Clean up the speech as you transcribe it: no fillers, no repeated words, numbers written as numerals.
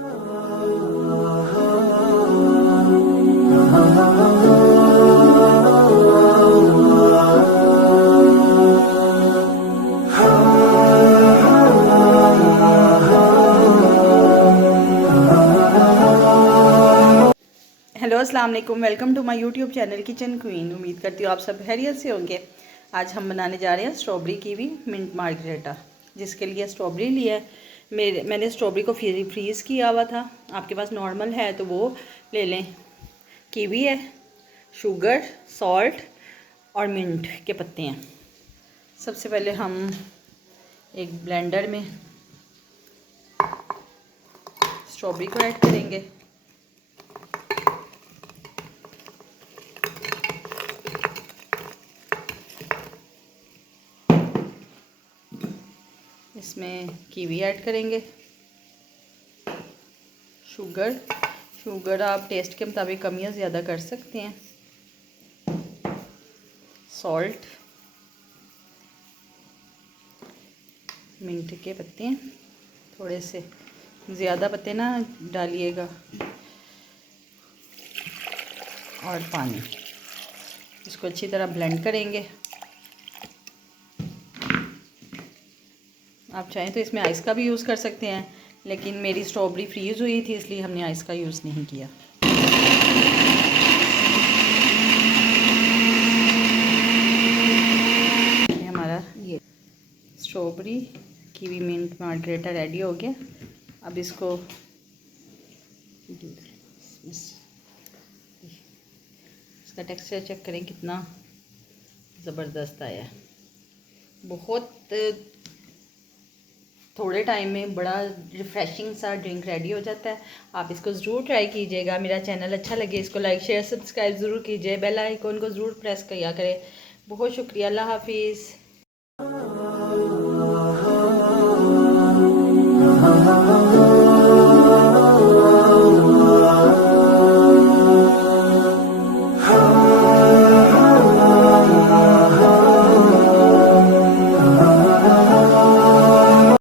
Hello अस्सलाम वालेकुम, welcome to my YouTube channel kitchen queen. उम्मीद करती हूँ आप सब खैरियत से होंगे। आज हम बनाने जा रहे हैं स्ट्रॉबेरी कीवी मिंट मार्गरेटा। जिसके लिए स्ट्रॉबेरी लिया है, मैंने स्ट्रॉबेरी को फ्रीज़ किया हुआ था। आपके पास नॉर्मल है तो वो ले लें। कीवी है, शुगर, सॉल्ट और मिंट के पत्ते हैं। सबसे पहले हम एक ब्लेंडर में स्ट्रॉबेरी को ऐड करेंगे। इसमें कीवी ऐड करेंगे। शुगर आप टेस्ट के मुताबिक कम या ज़्यादा कर सकते हैं। सॉल्ट, मिंट के पत्ते हैं, थोड़े से ज़्यादा पत्ते ना डालिएगा, और पानी। इसको अच्छी तरह ब्लेंड करेंगे। आप चाहें तो इसमें आइस का भी यूज़ कर सकते हैं, लेकिन मेरी स्ट्रॉबेरी फ्रीज़ हुई थी इसलिए हमने आइस का यूज़ नहीं किया। ये हमारा ये strawberry kiwi mint margarita ready हो गया। अब इसको इसका टेक्सचर चेक करें कितना ज़बरदस्त आया है। बहुत थोड़े टाइम में बड़ा रिफ़्रेशिंग सा ड्रिंक रेडी हो जाता है। आप इसको ज़रूर ट्राई कीजिएगा। मेरा चैनल अच्छा लगे इसको लाइक शेयर सब्सक्राइब ज़रूर कीजिए। बेल आइकन को ज़रूर प्रेस किया करें। बहुत शुक्रिया। अल्लाह हाफिज़।